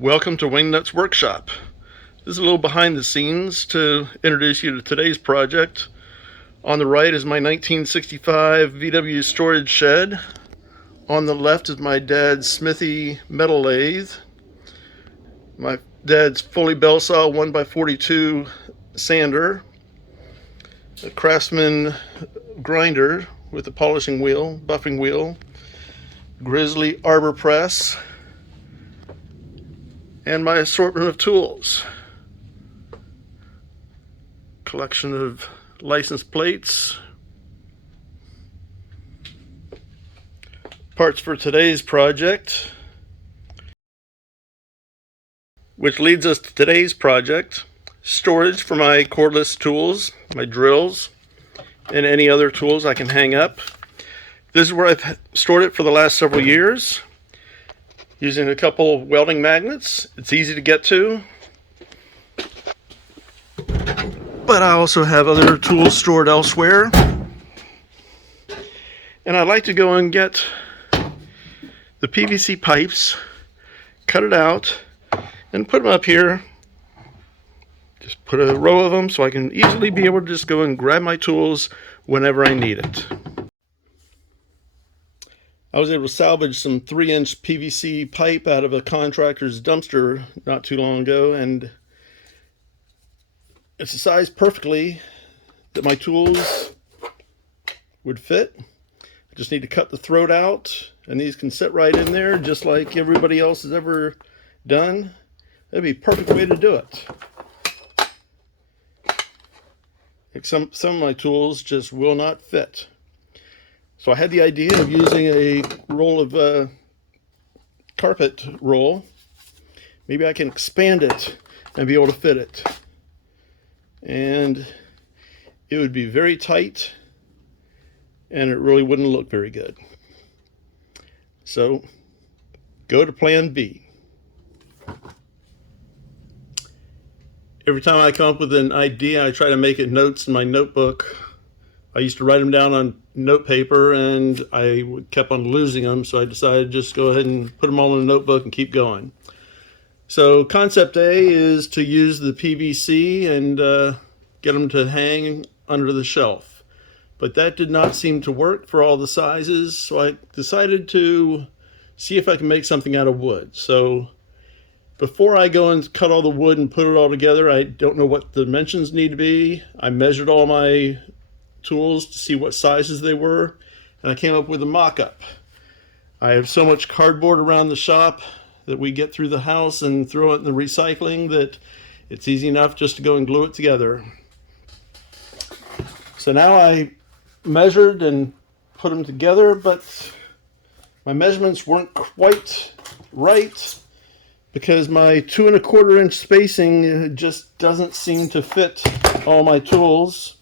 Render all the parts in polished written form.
Welcome to Wingnut's workshop. This is a little behind the scenes to introduce you to today's project. On the right is my 1965 VW storage shed. On the left is my dad's Smithy metal lathe. My dad's Foley bell saw 1x42 sander. A Craftsman grinder with a polishing wheel, buffing wheel. Grizzly arbor press. And my assortment of tools. Collection of license plates. Parts for today's project. Which leads us to today's project. Storage for my cordless tools, my drills, and any other tools I can hang up. This is where I've stored it for the last several years. Using a couple of welding magnets. It's easy to get to. But I also have other tools stored elsewhere. And I like to go and get the PVC pipes, cut it out, and put them up here. Just put a row of them so I can easily be able to just go and grab my tools whenever I need it. I was able to salvage some 3-inch PVC pipe out of a contractor's dumpster not too long ago, and it's sized perfectly that my tools would fit. I just need to cut the throat out, and these can sit right in there just like everybody else has ever done. That'd be a perfect way to do it. Like some of my tools just will not fit. So I had the idea of using a roll of carpet roll. Maybe I can expand it and be able to fit it. And it would be very tight and it really wouldn't look very good. So go to plan B. Every time I come up with an idea, I try to make it notes in my notebook. I used to write them down on note paper and I kept on losing them, so I decided to just go ahead and put them all in a notebook and keep going. So concept A is to use the PVC and get them to hang under the shelf. But that did not seem to work for all the sizes, so I decided to see if I can make something out of wood. So before I go and cut all the wood and put it all together, I don't know what the dimensions need to be. I measured all my tools to see what sizes they were, and I came up with a mock-up. I have so much cardboard around the shop that we get through the house and throw it in the recycling that it's easy enough just to go and glue it together. So now I measured and put them together, but my measurements weren't quite right because my 2 1/4 inch spacing just doesn't seem to fit all my tools.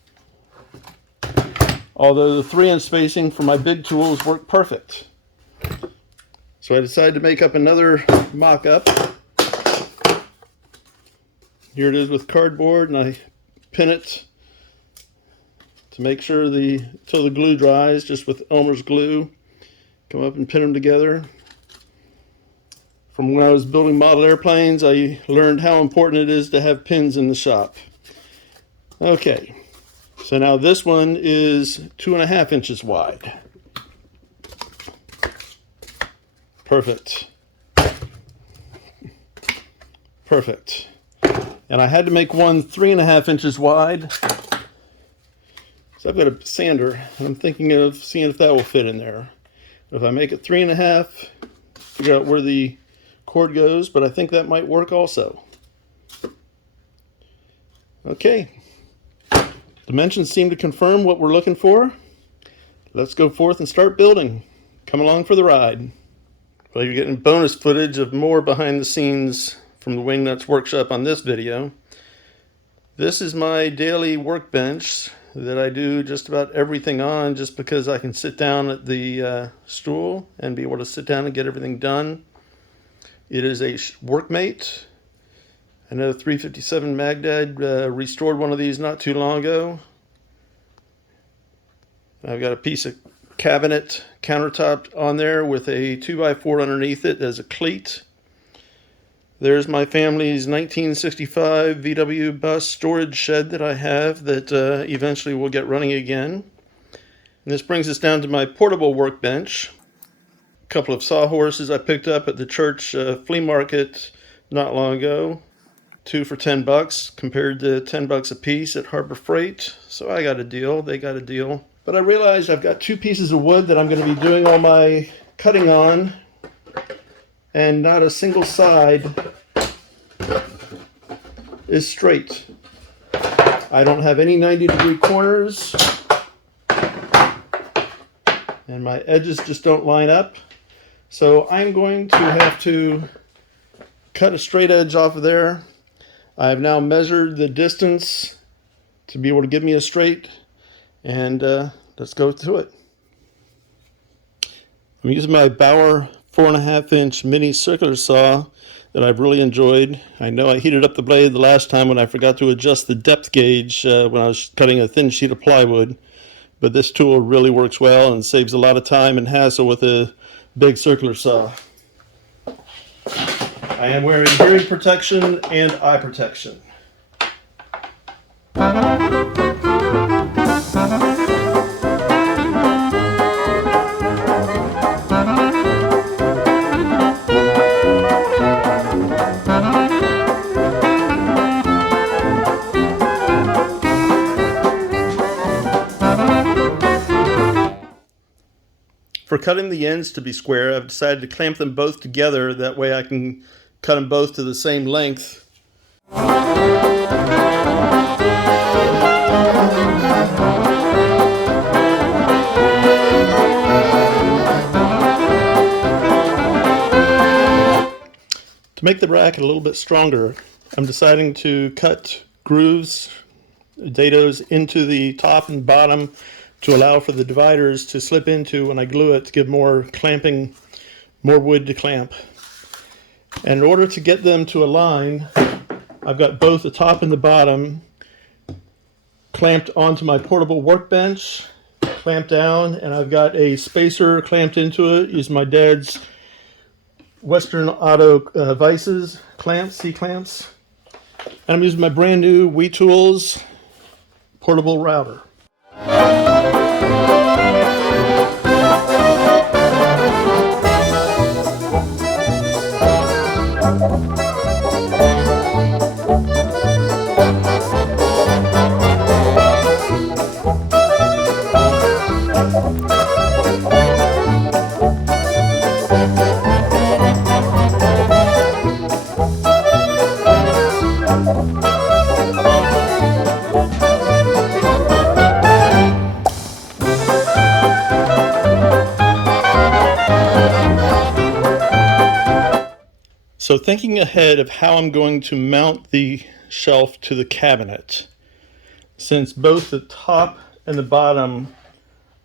Although the 3-inch spacing for my big tools work perfect. So I decided to make up another mock-up. Here it is with cardboard, and I pin it to make sure until the glue dries, just with Elmer's glue. Come up and pin them together. From when I was building model airplanes, I learned how important it is to have pins in the shop. Okay. So now this one is 2.5 inches wide. Perfect. Perfect. And I had to make one 3.5 inches wide. So I've got a sander, and I'm thinking of seeing if that will fit in there. If I make it 3.5, figure out where the cord goes, but I think that might work also. Okay. Dimensions seem to confirm what we're looking for. Let's go forth and start building. Come along for the ride. Well, you're getting bonus footage of more behind the scenes from the Wingnut's workshop on this video. This is my daily workbench that I do just about everything on, just because I can sit down at the stool and be able to sit down and get everything done. It is a Workmate. I know 357 Magdad restored one of these not too long ago. I've got a piece of cabinet countertop on there with a 2x4 underneath it as a cleat. There's my family's 1965 VW bus storage shed that I have that eventually will get running again. And this brings us down to my portable workbench. A couple of sawhorses I picked up at the church flea market not long ago. 2 for $10 compared to $10 a piece at Harbor Freight. So I got a deal, they got a deal. But I realized I've got 2 pieces of wood that I'm going to be doing all my cutting on, and not a single side is straight. I don't have any 90-degree corners, and my edges just don't line up. So I'm going to have to cut a straight edge off of there. I've now measured the distance to be able to give me a straight, and let's go to it. I'm using my Bauer 4.5-inch mini circular saw that I've really enjoyed. I know I heated up the blade the last time when I forgot to adjust the depth gauge when I was cutting a thin sheet of plywood, but this tool really works well and saves a lot of time and hassle with a big circular saw. I am wearing hearing protection and eye protection. For cutting the ends to be square, I've decided to clamp them both together. That way I can cut them both to the same length. To make the bracket a little bit stronger, I'm deciding to cut grooves, dados, into the top and bottom to allow for the dividers to slip into when I glue it to give more clamping, more wood to clamp. And in order to get them to align, I've got both the top and the bottom clamped onto my portable workbench, clamped down, and I've got a spacer clamped into it using my dad's Western Auto vices, clamps, C-clamps. And I'm using my brand new WeTools portable router. So thinking ahead of how I'm going to mount the shelf to the cabinet, since both the top and the bottom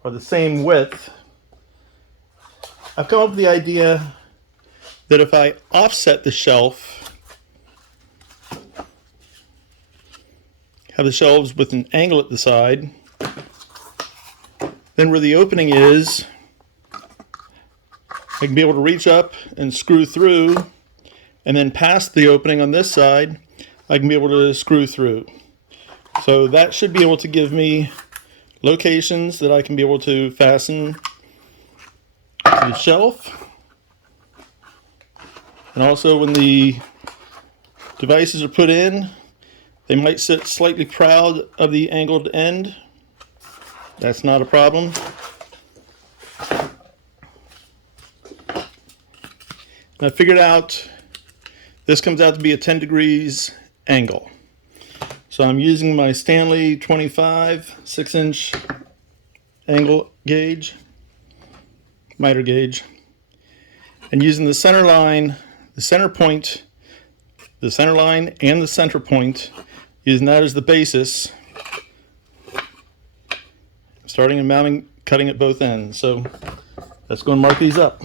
are the same width, I've come up with the idea that if I offset the shelf, have the shelves with an angle at the side, then where the opening is, I can be able to reach up and screw through, and then past the opening on this side, I can be able to screw through. So that should be able to give me locations that I can be able to fasten to the shelf. And also when the devices are put in, they might sit slightly proud of the angled end. That's not a problem. And I figured out this comes out to be a 10 degrees angle. So I'm using my Stanley 25 6-inch angle gauge, miter gauge, and using the center line, the center point, the center line and the center point, using that as the basis, starting and mounting, cutting at both ends. So let's go and mark these up.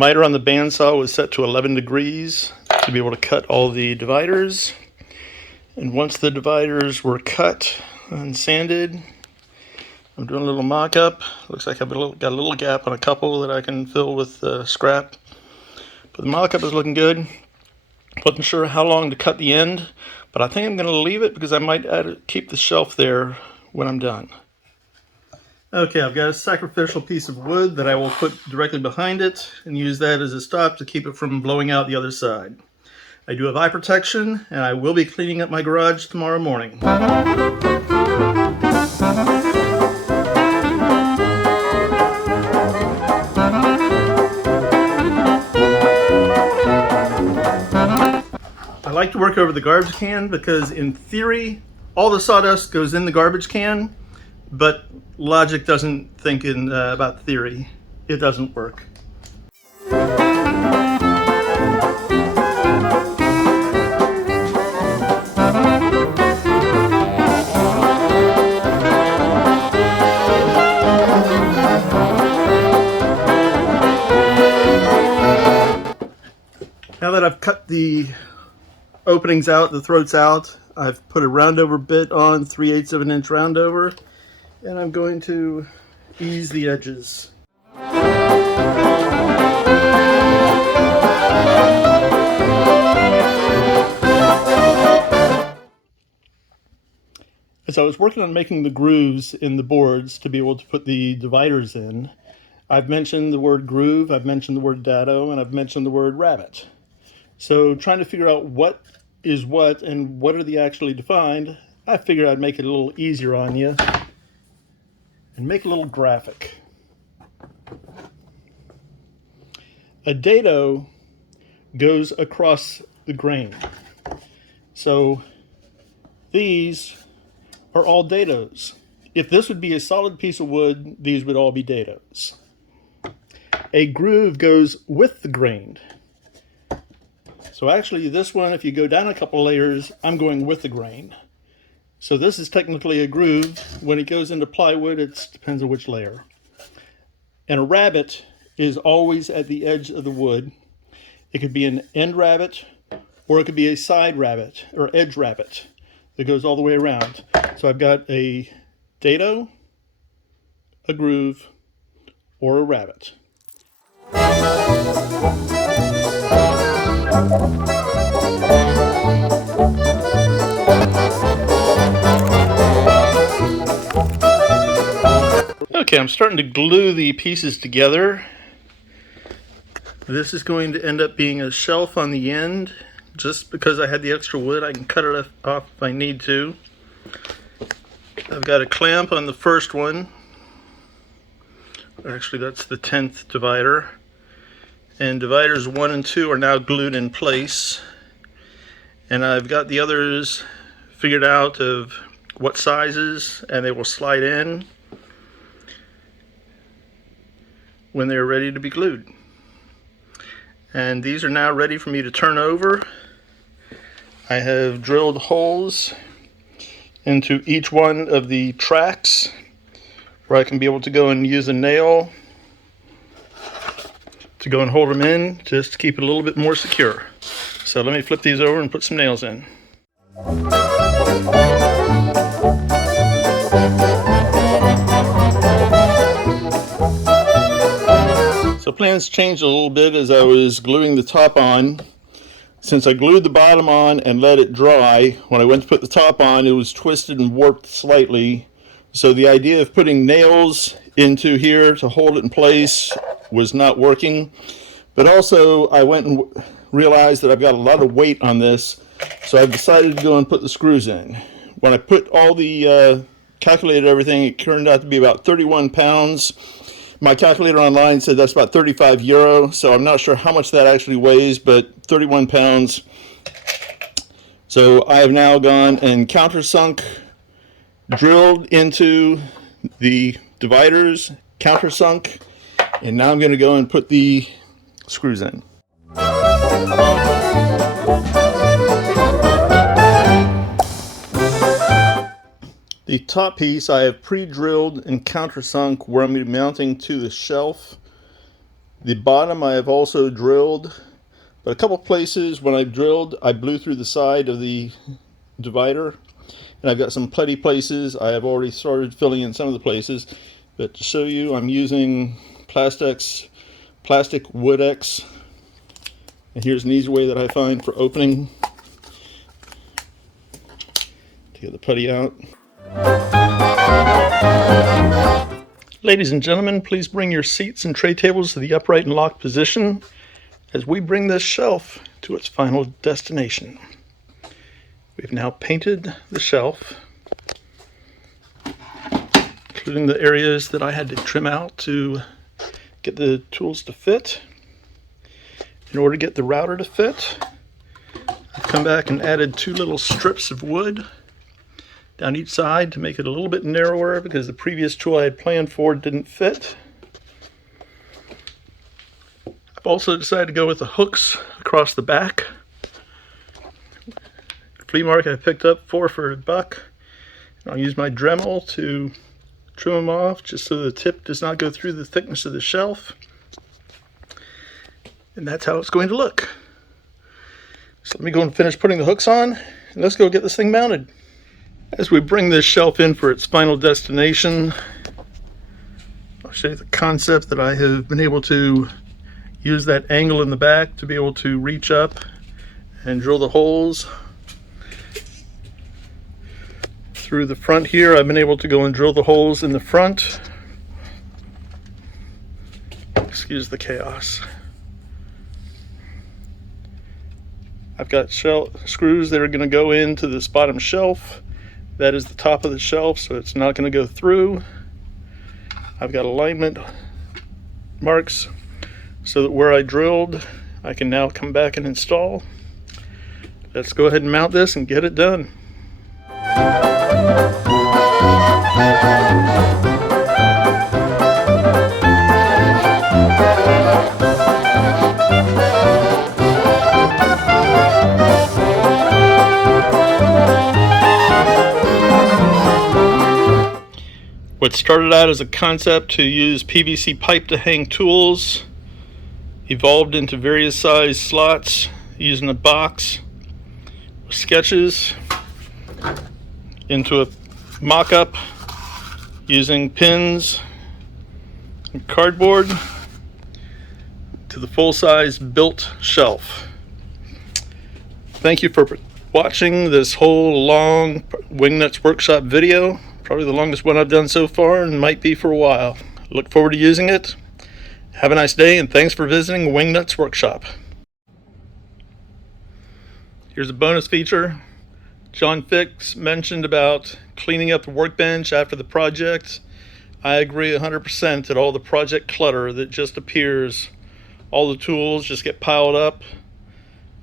miter on the bandsaw was set to 11 degrees to be able to cut all the dividers. And once the dividers were cut and sanded, I'm doing a little mock-up. Looks like I've got a little gap on a couple that I can fill with scrap. But the mock-up is looking good. Wasn't sure how long to cut the end, but I think I'm going to leave it because I might keep the shelf there when I'm done. Okay, I've got a sacrificial piece of wood that I will put directly behind it and use that as a stop to keep it from blowing out the other side. I do have eye protection, and I will be cleaning up my garage tomorrow morning. I like to work over the garbage can because in theory, all the sawdust goes in the garbage can, but logic doesn't think about theory. It doesn't work. Now that I've cut the openings out, the throats out, I've put a roundover bit on, 3/8 of an inch roundover, and I'm going to ease the edges. As I was working on making the grooves in the boards to be able to put the dividers in, I've mentioned the word groove, I've mentioned the word dado, and I've mentioned the word rabbet. So trying to figure out what is what and what are they actually defined, I figured I'd make it a little easier on you and make a little graphic. A dado goes across the grain. So these are all dados. If this would be a solid piece of wood, these would all be dados. A groove goes with the grain. So actually this one, if you go down a couple layers, I'm going with the grain. So this is technically a groove. When it goes into plywood, it depends on which layer. And a rabbet is always at the edge of the wood. It could be an end rabbet, or it could be a side rabbet, or edge rabbet that goes all the way around. So I've got a dado, a groove, or a rabbet. Okay, I'm starting to glue the pieces together. This is going to end up being a shelf on the end. Just because I had the extra wood, I can cut it off if I need to. I've got a clamp on the first one. Actually, that's the 10th divider. And dividers 1 and 2 are now glued in place. And I've got the others figured out of what sizes, and they will slide in when they're ready to be glued. And these are now ready for me to turn over. I have drilled holes into each one of the tracks where I can be able to go and use a nail to go and hold them in just to keep it a little bit more secure. So let me flip these over and put some nails in. So plans changed a little bit as I was gluing the top on. Since I glued the bottom on and let it dry, when I went to put the top on, it was twisted and warped slightly. So the idea of putting nails into here to hold it in place was not working. But also I went and realized that I've got a lot of weight on this, so I've decided to go and put the screws in. When I put all the calculated everything, it turned out to be about 31 pounds. My calculator online said that's about 35 euro, so I'm not sure how much that actually weighs, but 31 pounds. So I have now gone and countersunk, drilled into the dividers, countersunk, and now I'm going to go and put the screws in. The top piece I have pre-drilled and countersunk where I'm going to be mounting to the shelf The bottom I have also drilled, but a couple places when I've drilled, I blew through the side of the divider, and I've got some plenty places. I have already started filling in some of the places, but to show you, I'm using plastic Wood-X, and here's an easy way that I find for opening to get the putty out. Ladies and gentlemen, please bring your seats and tray tables to the upright and locked position as we bring this shelf to its final destination. We've now painted the shelf, including the areas that I had to trim out to get the tools to fit. In order to get the router to fit, I've come back and added 2 little strips of wood down each side to make it a little bit narrower because the previous tool I had planned for didn't fit. I've also decided to go with the hooks across the back. Flea market I picked up 4 for $1. I'll use my Dremel to trim them off just so the tip does not go through the thickness of the shelf. And that's how it's going to look. So let me go and finish putting the hooks on, and let's go get this thing mounted. As we bring this shelf in for its final destination, I'll show you the concept that I have been able to use that angle in the back to be able to reach up and drill the holes. Through the front here, I've been able to go and drill the holes in the front. Excuse the chaos. I've got screws that are going to go into this bottom shelf. That is the top of the shelf, so it's not going to go through. I've got alignment marks so that where I drilled, I can now come back and install. Let's go ahead and mount this and get it done. What started out as a concept to use PVC pipe to hang tools evolved into various size slots using a box with sketches, into a mock-up using pins and cardboard, to the full-size built shelf. Thank you for watching this whole long Wingnut's Workshop video. Probably the longest one I've done so far, and might be for a while. Look forward to using it. Have a nice day, and thanks for visiting Wingnut's Workshop. Here's a bonus feature. John Fix mentioned about cleaning up the workbench after the project. I agree 100% that all the project clutter that just appears, all the tools just get piled up.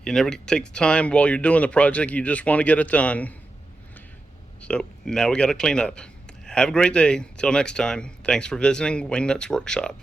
You never take the time while you're doing the project, you just want to get it done. So now we got to clean up. Have a great day. Till next time. Thanks for visiting Wingnut's Workshop.